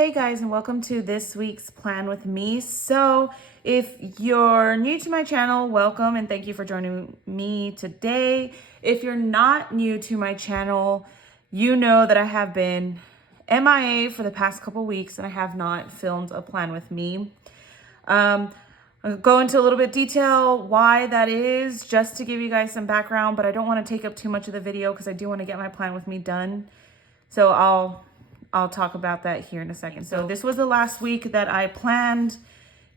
Hey guys, and welcome to this week's Plan with Me. So if you're new to my channel, welcome and thank you for joining me today. If you're not new to my channel, you know that I have been MIA for the past couple weeks and I have not filmed a Plan with Me. I'll go into a little bit detail why that is, just to give you guys some background, but I don't want to take up too much of the video because I do want to get my Plan with Me done. So I'll talk about that here in a second. So this was the last week that I planned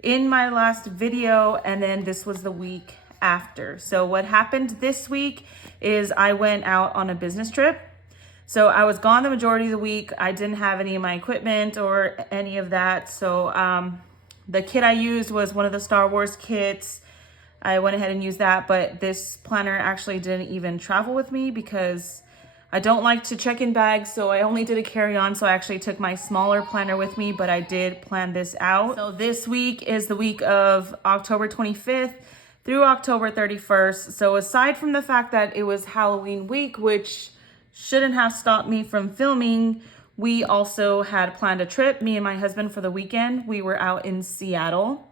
in my last video, and then this was the week after. So what happened this week is I went out on a business trip. So I was gone the majority of the week. I didn't have any of my equipment or any of that. So the kit I used was one of the Star Wars kits. I went ahead and used that, but this planner actually didn't even travel with me because I don't like to check in bags, so I only did a carry-on. So I actually took my smaller planner with me, but I did plan this out. So this week is the week of October 25th through October 31st. So aside from the fact that it was Halloween week, which shouldn't have stopped me from filming, we also had planned a trip, me and my husband, for the weekend. We were out in Seattle,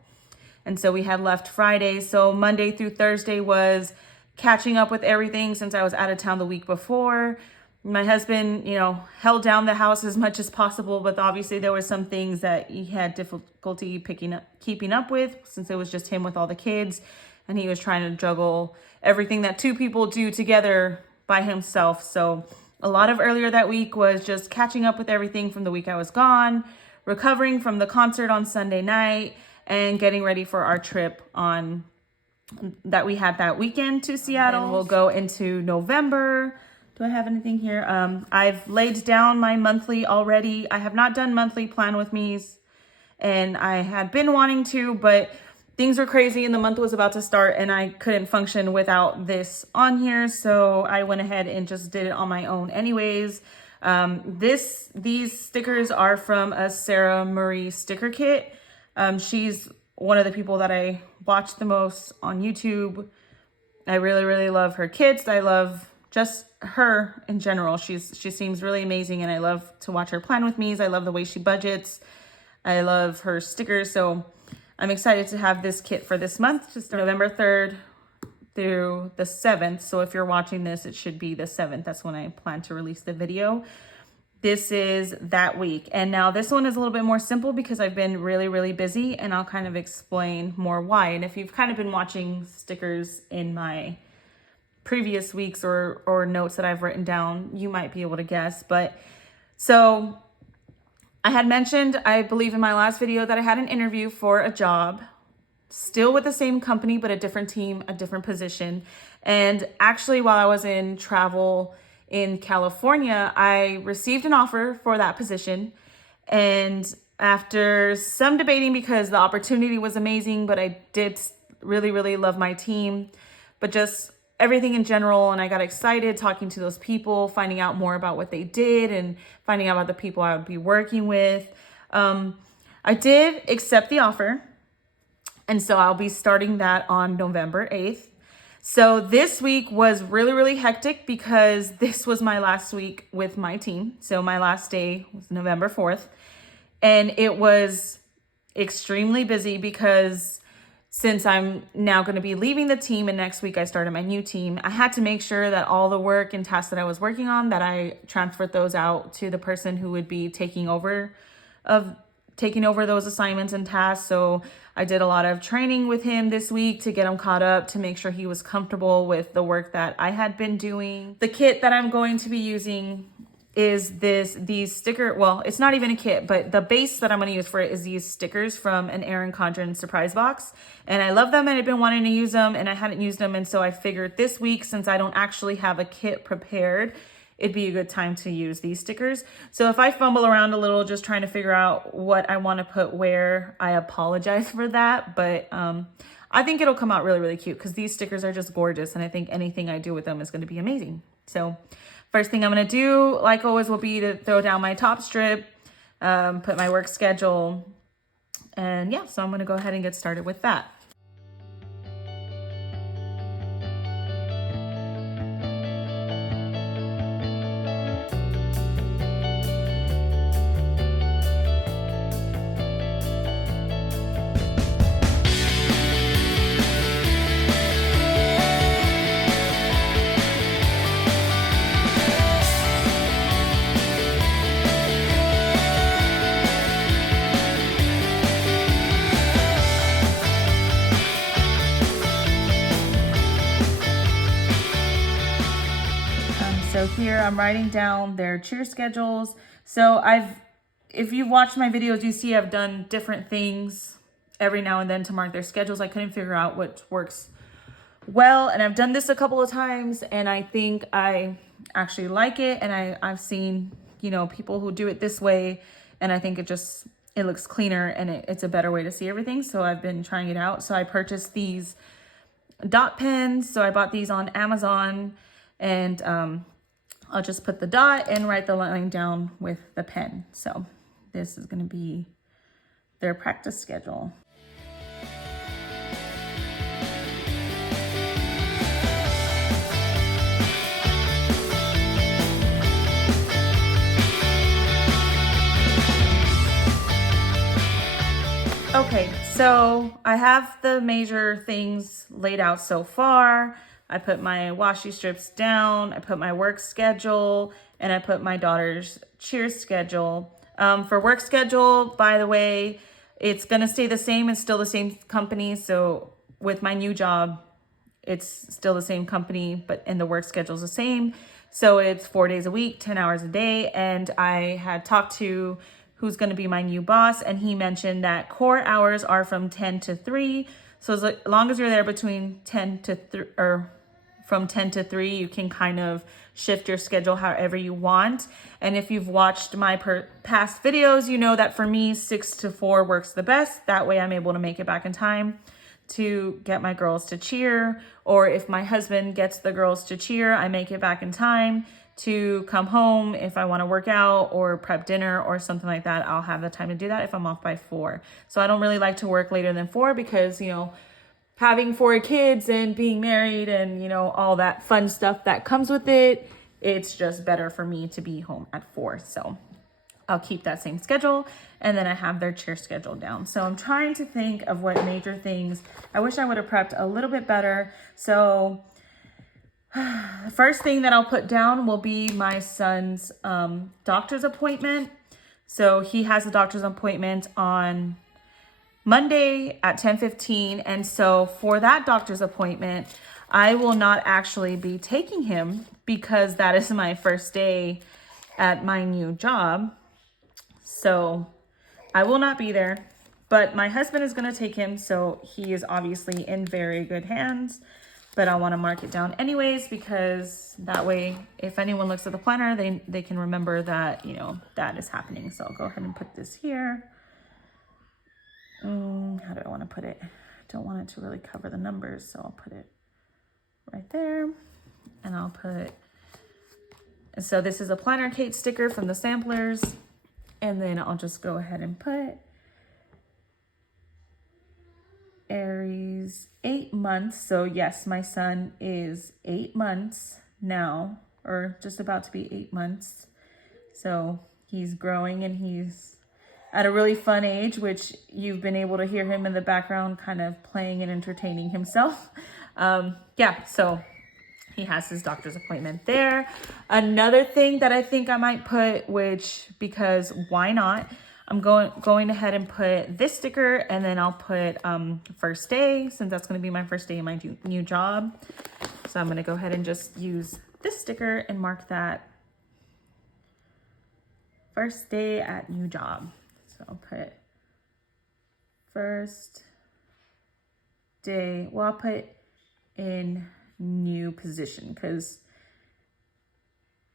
and so we had left Friday. So Monday through Thursday was catching up with everything since I was out of town the week before. My husband, held down the house as much as possible, but obviously there were some things that he had difficulty keeping up with since it was just him with all the kids, and he was trying to juggle everything that two people do together by himself. So a lot of earlier that week was just catching up with everything from the week I was gone, recovering from the concert on Sunday night, and getting ready for our trip that we had that weekend to Seattle. And we'll go into November. Do I have anything here? I've laid down my monthly already. I have not done monthly plan with me's, and I had been wanting to, but things were crazy and the month was about to start and I couldn't function without this on here. So I went ahead and just did it on my own anyways. These stickers are from a Sarah Marie sticker kit. She's one of the people that I watch the most on YouTube. I really, really love her kits. I love just her in general. She seems really amazing, and I love to watch her plan with me's. I love the way she budgets. I love her stickers. So I'm excited to have this kit for this month, just November 3rd through the 7th. So if you're watching this, it should be the 7th. That's when I plan to release the video. This is that week. And now this one is a little bit more simple because I've been really, really busy, and I'll kind of explain more why. And if you've kind of been watching stickers in my previous weeks or notes that I've written down, you might be able to guess. But so I had mentioned, I believe in my last video, that I had an interview for a job, still with the same company, but a different team, a different position. And actually, while I was in travel in California, I received an offer for that position. And after some debating, because the opportunity was amazing, but I did really, really love my team, but just everything in general. And I got excited talking to those people, finding out more about what they did and finding out about the people I would be working with. I did accept the offer. And so I'll be starting that on November 8th. So this week was really, really hectic because this was my last week with my team. So my last day was November 4th. And it was extremely busy because since I'm now going to be leaving the team and next week I started my new team, I had to make sure that all the work and tasks that I was working on, that I transferred those out to the person who would be taking over those assignments and tasks. So I did a lot of training with him this week to get him caught up, to make sure he was comfortable with the work that I had been doing. The kit that I'm going to be using is these sticker. Well, it's not even a kit, but the base that I'm going to use for it is these stickers from an Erin Condren surprise box. And I love them and I've been wanting to use them and I hadn't used them. And so I figured this week, since I don't actually have a kit prepared, it'd be a good time to use these stickers. So if I fumble around a little just trying to figure out what I want to put where, I apologize for that. But I think it'll come out really, really cute because these stickers are just gorgeous. And I think anything I do with them is going to be amazing. So first thing I'm going to do, like always, will be to throw down my top strip, put my work schedule. And yeah, so I'm going to go ahead and get started with that. here, I'm writing down their cheer schedules. So if you've watched my videos, you see I've done different things every now and then to mark their schedules. I couldn't figure out what works well, and I've done this a couple of times, and I think I actually like it. And I've seen, people who do it this way, and I think it looks cleaner, and it's a better way to see everything. So I've been trying it out. So I purchased these dot pens. So I bought these on Amazon, and I'll just put the dot and write the line down with the pen. So this is going to be their practice schedule. Okay, so I have the major things laid out so far. I put my washi strips down, I put my work schedule, and I put my daughter's cheer schedule. For work schedule, by the way, it's gonna stay the same. It's still the same company. So with my new job, it's still the same company, and the work schedule is the same. So it's 4 days a week, 10 hours a day. And I had talked to who's going to be my new boss, and he mentioned that core hours are from 10 to 3. So as long as you're there between 10 to 3, or from 10 to 3, you can kind of shift your schedule however you want. And if you've watched my past videos, you know that for me, 6 to 4 works the best. That way I'm able to make it back in time to get my girls to cheer. Or if my husband gets the girls to cheer, I make it back in time to come home. If I want to work out or prep dinner or something like that, I'll have the time to do that if I'm off by 4. So I don't really like to work later than 4 because, having 4 kids and being married and, all that fun stuff that comes with it, it's just better for me to be home at 4. So I'll keep that same schedule, and then I have their cheer schedule down. So I'm trying to think of what major things. I wish I would have prepped a little bit better. So the first thing that I'll put down will be my son's doctor's appointment. So he has a doctor's appointment on Monday at 10:15. And so for that doctor's appointment, I will not actually be taking him because that is my first day at my new job. So I will not be there, but my husband is going to take him. So he is obviously in very good hands. But I want to mark it down anyways, because that way, if anyone looks at the planner, they can remember that, that is happening. So I'll go ahead and put this here. How do I want to put it? I don't want it to really cover the numbers, so I'll put it right there. And I'll put, so this is a planner Kate sticker from the samplers. And then I'll just go ahead and put Aries 8 months. So yes, my son is 8 months now, or just about to be 8 months. So he's growing and he's at a really fun age, which you've been able to hear him in the background kind of playing and entertaining himself. So he has his doctor's appointment there. Another thing that I think I might put, because why not? I'm going ahead and put this sticker, and then I'll put first day, since that's going to be my first day in my new job. So I'm going to go ahead and just use this sticker and mark that first day at new job. So I'll put first day. Well, I'll put in new position because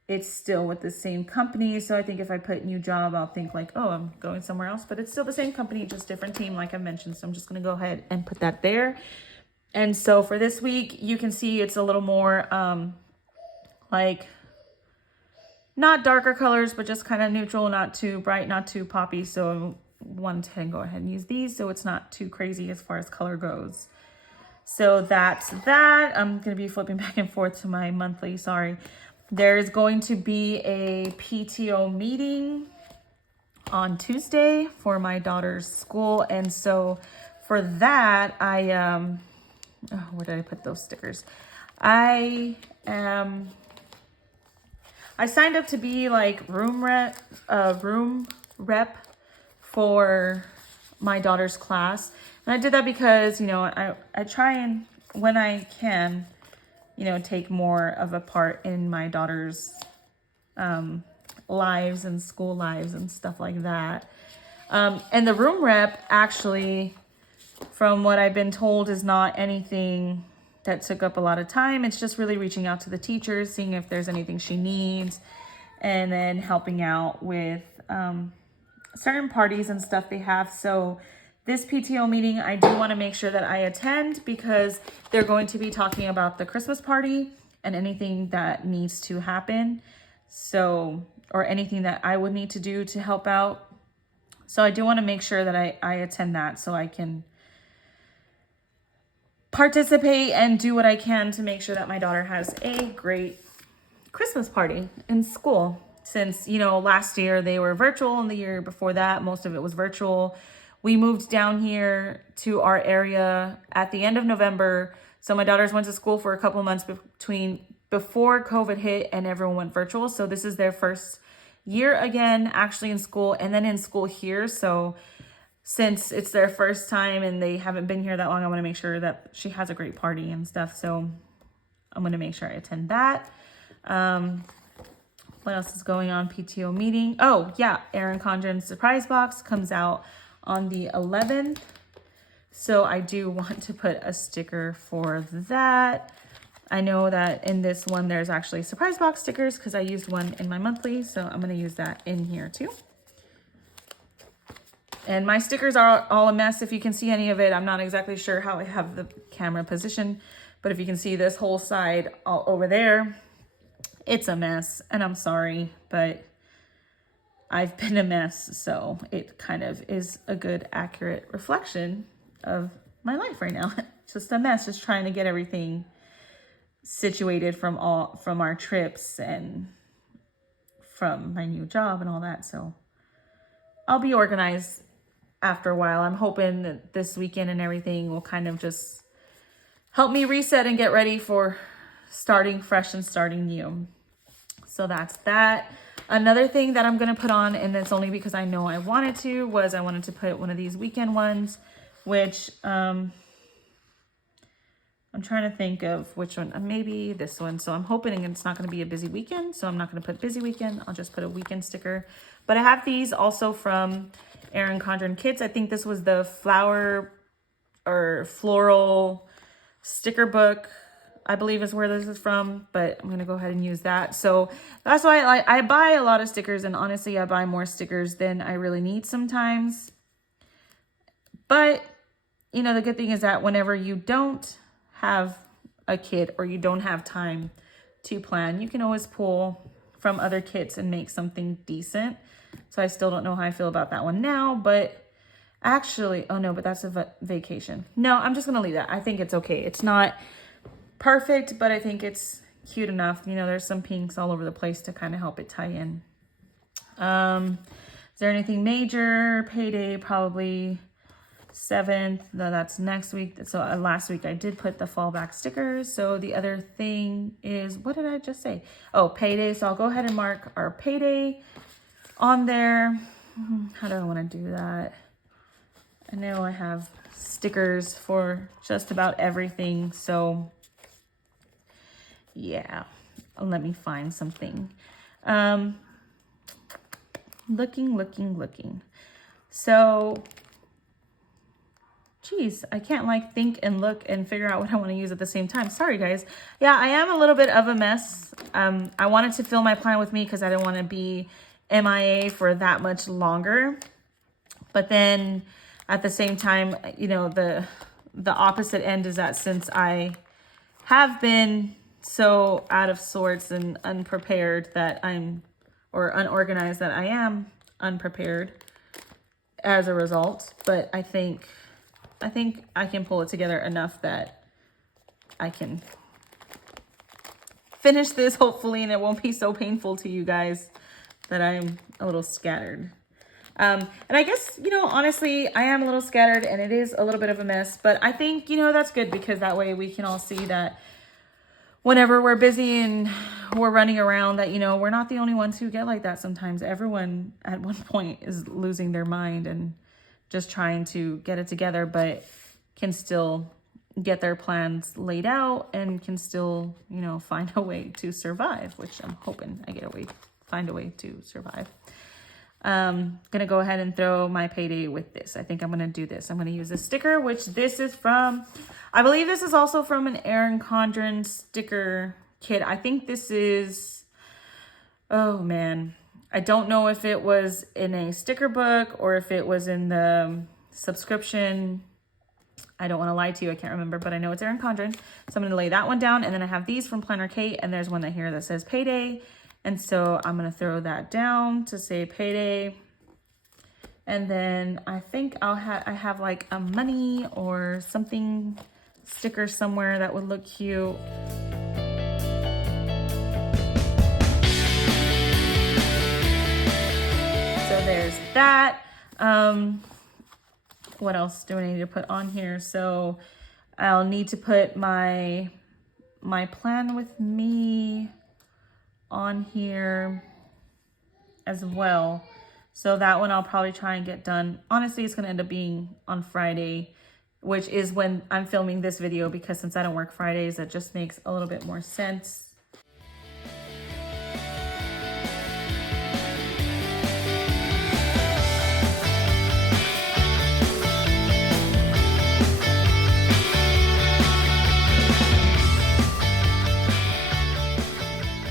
it's still with the same company. So I think if I put new job, I'll think like, oh, I'm going somewhere else, but it's still the same company, just different team, like I mentioned. So I'm just going to go ahead and put that there. And so for this week, you can see it's a little more like not darker colors, but just kind of neutral, not too bright, not too poppy. So I wanted to go ahead and use these so it's not too crazy as far as color goes. So that's that. I'm going to be flipping back and forth to my monthly, sorry. There's going to be a PTO meeting on Tuesday for my daughter's school. And so for that, where did I put those stickers? I signed up to be like room rep for my daughter's class. And I did that because, I try and when I can, take more of a part in my daughter's lives and school lives and stuff like that. And the room rep actually, from what I've been told, is not anything that took up a lot of time. It's just really reaching out to the teachers, seeing if there's anything she needs, and then helping out with certain parties and stuff they have. So this PTO meeting, I do want to make sure that I attend because they're going to be talking about the Christmas party and anything that needs to happen. So, or anything that I would need to do to help out. So I do want to make sure that I attend that so I can participate and do what I can to make sure that my daughter has a great Christmas party in school. Since, you know, last year they were virtual and the year before that, most of it was virtual. We moved down here to our area at the end of November. So my daughters went to school for a couple months before COVID hit and everyone went virtual. So this is their first year again, actually in school and then in school here. So since it's their first time and they haven't been here that long, I want to make sure that she has a great party and stuff. So I'm going to make sure I attend that. What else is going on? PTO meeting. Oh yeah. Erin Condren's surprise box comes out on the 11th. So I do want to put a sticker for that. I know that in this one, there's actually surprise box stickers because I used one in my monthly. So I'm going to use that in here too. And my stickers are all a mess. If you can see any of it, I'm not exactly sure how I have the camera positioned, but if you can see this whole side all over there, it's a mess and I'm sorry, but I've been a mess. So it kind of is a good, accurate reflection of my life right now. Just a mess, just trying to get everything situated from our trips and from my new job and all that. So I'll be organized after a while. I'm hoping that this weekend and everything will kind of just help me reset and get ready for starting fresh and starting new. So that's that. Another thing that I'm going to put on, and it's only because I know I wanted to, was I wanted to put one of these weekend ones, which I'm trying to think of which one, maybe this one. So I'm hoping it's not going to be a busy weekend. So I'm not going to put busy weekend. I'll just put a weekend sticker. But I have these also from Erin Condren Kids. I think this was the flower or floral sticker book, I believe is where this is from, but I'm going to go ahead and use that. So that's why I buy a lot of stickers, and honestly, I buy more stickers than I really need sometimes. But, you know, the good thing is that whenever you don't have a kit or you don't have time to plan, you can always pull from other kits and make something decent. So I still don't know how I feel about that one now, but actually, oh no, but that's a vacation. No, I'm just going to leave that. I think it's okay. It's not perfect, but I think it's cute enough. You know, there's some pinks all over the place to kind of help it tie in. Is there anything major? Payday, probably 7th. No, that's next week. So last week I did put the fallback stickers. So the other thing is, what did I just say? Oh, payday. So I'll go ahead and mark our payday on there. How do I want to do that? I know I have stickers for just about everything. So yeah, let me find something. Looking. So, geez, I can't like think and look and figure out what I want to use at the same time. Sorry, guys. Yeah, I am a little bit of a mess. I wanted to fill my plan with me because I didn't want to be MIA for that much longer. But then at the same time, you know, the opposite end is that since I have been so out of sorts and unprepared that or unorganized that I am unprepared as a result. But I think I can pull it together enough that I can finish this hopefully, and it won't be so painful to you guys that I'm a little scattered. And I guess, you know, honestly, I am a little scattered and it is a little bit of a mess, but I think, you know, that's good because that way we can all see that whenever we're busy and we're running around that, you know, we're not the only ones who get like that sometimes. Everyone at one point is losing their mind and just trying to get it together, but can still get their plans laid out and can still, you know, find a way to survive, which I'm hoping I get a way find a way to survive. Gonna go ahead and throw my payday with this. I think I'm gonna do this. I'm gonna use a sticker, which this is from, I believe this is also from an Erin Condren sticker kit. I think this is, oh man, I don't know if it was in a sticker book or if it was in the subscription. I don't want to lie to you, I can't remember, but I know it's Erin Condren. So I'm going to lay that one down, and then I have these from Planner Kate, and there's one that here that says payday. And so I'm going to throw that down to say payday. And then I think I have like a money or something sticker somewhere that would look cute. So there's that. What else do I need to put on here? So I'll need to put my plan with me on here as well. So that one I'll probably try and get done. Honestly, it's gonna end up being on Friday, which is when I'm filming this video, because since I don't work Fridays, that just makes a little bit more sense.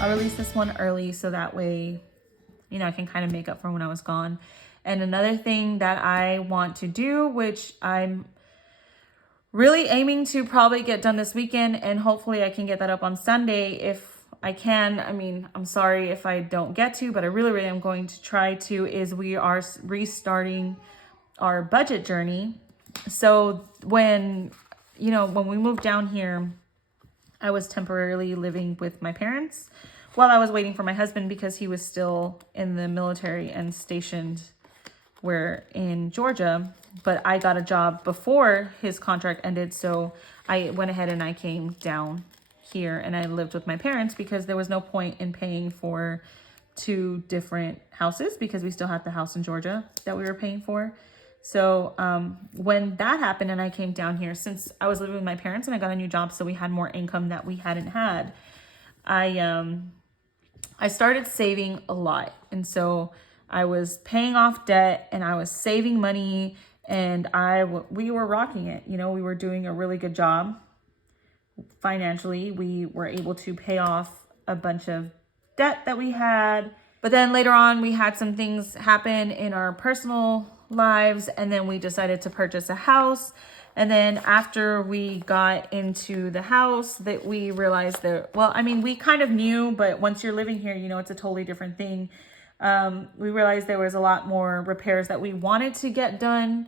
I'll release this one early so that way, you know, I can kind of make up for when I was gone. And another thing that I want to do, which I'm really aiming to probably get done this weekend, and hopefully I can get that up on Sunday if I can. I mean, I'm sorry if I don't get to, but I really am going to try to, is we are restarting our budget journey. So when we moved down here, I was temporarily living with my parents while I was waiting for my husband, because he was still in the military and stationed in Georgia. But I got a job before his contract ended, so I went ahead and I came down here and I lived with my parents, because there was no point in paying for 2 different houses, because we still had the house in Georgia that we were paying for. So when that happened and I came down here, since I was living with my parents and I got a new job, so we had more income that we hadn't had, I started saving a lot. And so I was paying off debt and I was saving money, and we were rocking it. You know, we were doing a really good job financially. We were able to pay off a bunch of debt that we had. But then later on, we had some things happen in our personal lives, and then we decided to purchase a house. And then after we got into the house, that we realized that, well, I mean, we kind of knew, but once you're living here, you know, it's a totally different thing. We realized there was a lot more repairs that we wanted to get done.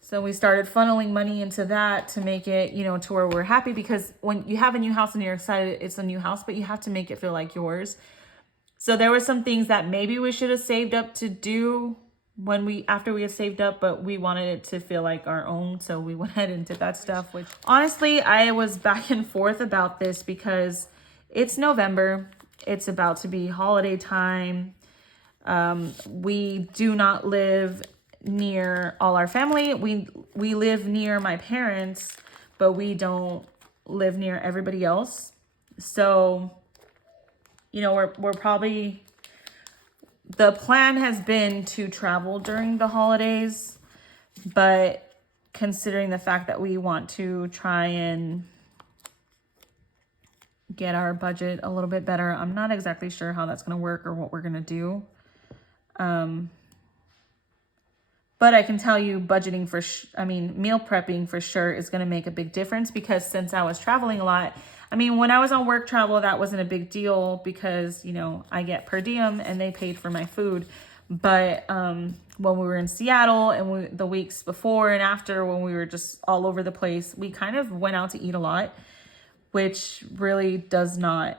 So we started funneling money into that to make it, you know, to where we're happy, because when you have a new house and you're excited, it's a new house, but you have to make it feel like yours. So there were some things that maybe we should have saved up to do after we had saved up, but we wanted it to feel like our own. So we went ahead and did that stuff, which honestly, I was back and forth about this, because it's November. It's about to be holiday time. We do not live near all our family. We live near my parents, but we don't live near everybody else. So, you know, we're probably, the plan has been to travel during the holidays, but considering the fact that we want to try and get our budget a little bit better, I'm not exactly sure how that's going to work or what we're going to do. But I can tell you budgeting meal prepping for sure is going to make a big difference, because since I was traveling a lot, I mean, when I was on work travel, that wasn't a big deal because, you know, I get per diem and they paid for my food. But when we were in Seattle and the weeks before and after, when we were just all over the place, we kind of went out to eat a lot, which really does not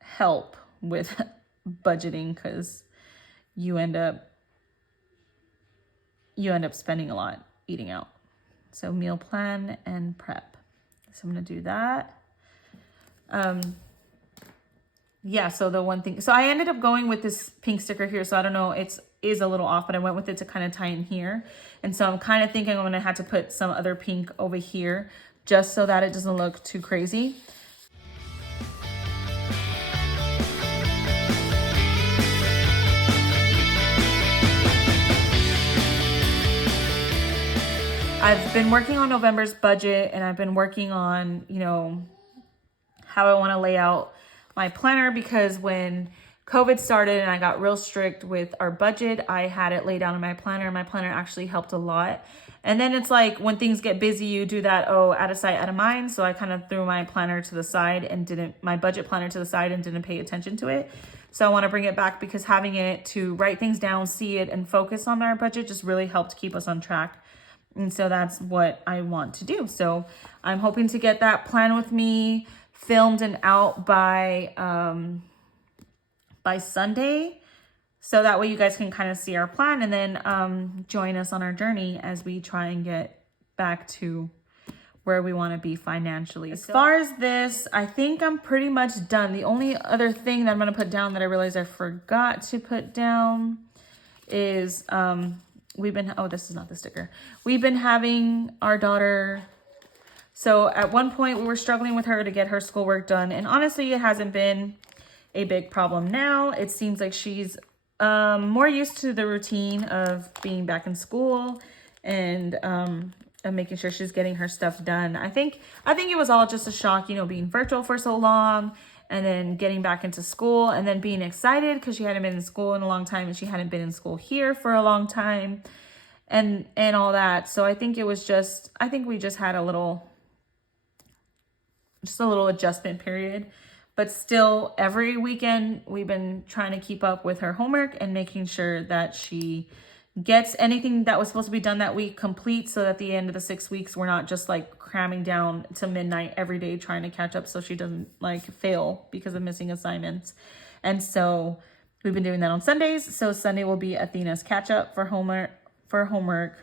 help with budgeting, because you end up spending a lot eating out. So meal plan and prep. So I'm going to do that. Yeah, so the one thing, so I ended up going with this pink sticker here. So I don't know, it is a little off, but I went with it to kind of tie in here. And so I'm kind of thinking I'm going to have to put some other pink over here just so that it doesn't look too crazy. I've been working on November's budget, and I've been working on, you know, how I want to lay out my planner, because when COVID started and I got real strict with our budget, I had it laid out in my planner, and my planner actually helped a lot. And then it's like when things get busy, you do that, oh, out of sight, out of mind. So I kind of threw my planner to the side and my budget planner to the side and didn't pay attention to it. So I want to bring it back, because having it to write things down, see it, and focus on our budget just really helped keep us on track. And so that's what I want to do. So I'm hoping to get that plan with me filmed and out by Sunday. So that way you guys can kind of see our plan, and then join us on our journey as we try and get back to where we want to be financially. As far as this, I think I'm pretty much done. The only other thing that I'm going to put down that I realized I forgot to put down is this is not the sticker. We've been having our daughter. So at one point we were struggling with her to get her schoolwork done. And honestly, it hasn't been a big problem now. It seems like she's more used to the routine of being back in school and making sure she's getting her stuff done. I think it was all just a shock, you know, being virtual for so long and then getting back into school and then being excited because she hadn't been in school in a long time and she hadn't been in school here for a long time and all that. So I think we just had a little adjustment period. But still, every weekend, we've been trying to keep up with her homework and making sure that she gets anything that was supposed to be done that week complete, so that at the end of the 6 weeks, we're not just like cramming down to midnight every day trying to catch up so she doesn't like fail because of missing assignments. And so we've been doing that on Sundays. So Sunday will be Athena's catch up for homework.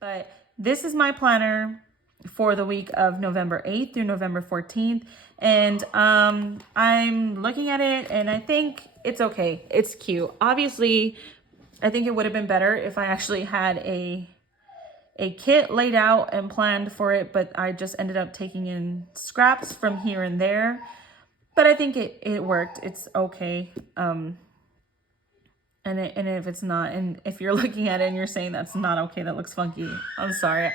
But this is my planner for the week of November 8th through November 14th. And I'm looking at it and I think it's okay. It's cute. Obviously, I think it would have been better if I actually had a kit laid out and planned for it, but I just ended up taking in scraps from here and there. But I think it worked. It's okay. And if it's not, and if you're looking at it and you're saying that's not okay, that looks funky, I'm sorry.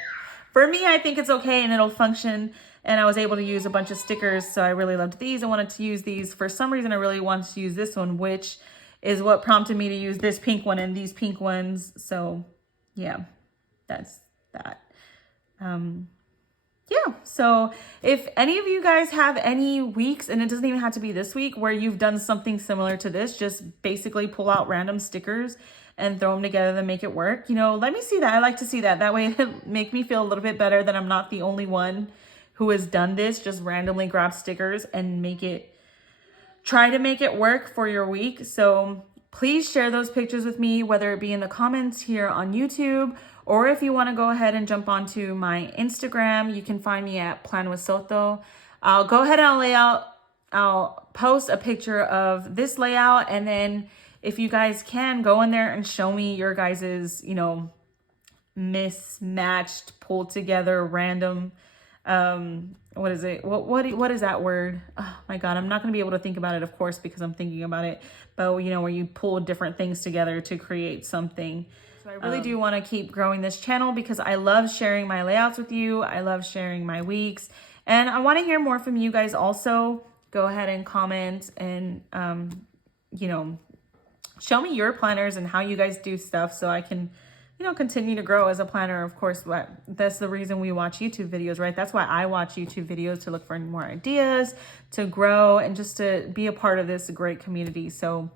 For me, I think it's okay and it'll function. And I was able to use a bunch of stickers, so I really loved these. I wanted to use these. For some reason, I really wanted to use this one, which is what prompted me to use this pink one and these pink ones. So yeah, that's that. Yeah, so if any of you guys have any weeks, and it doesn't even have to be this week, where you've done something similar to this, just basically pull out random stickers and throw them together to make it work, you know, let me see that. I like to see that. That way it'll make me feel a little bit better that I'm not the only one who has done this, just randomly grab stickers and try to make it work for your week. So please share those pictures with me, whether it be in the comments here on YouTube, or if you want to go ahead and jump onto my Instagram, you can find me at Plan with Soto. I'll go ahead and I'll post a picture of this layout. And then if you guys can go in there and show me your guys's, you know, mismatched, pulled together, random, what is it? What is that word? Oh my God, I'm not going to be able to think about it, of course, because I'm thinking about it, but you know, where you pull different things together to create something. So I really do want to keep growing this channel because I love sharing my layouts with you. I love sharing my weeks, and I want to hear more from you guys also. Go ahead and comment and, you know, show me your planners and how you guys do stuff so I can, you know, continue to grow as a planner. Of course, that's the reason we watch YouTube videos, right? That's why I watch YouTube videos, to look for more ideas, to grow, and just to be a part of this great community. So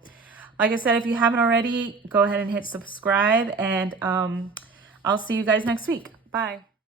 like I said, if you haven't already, go ahead and hit subscribe, and I'll see you guys next week. Bye.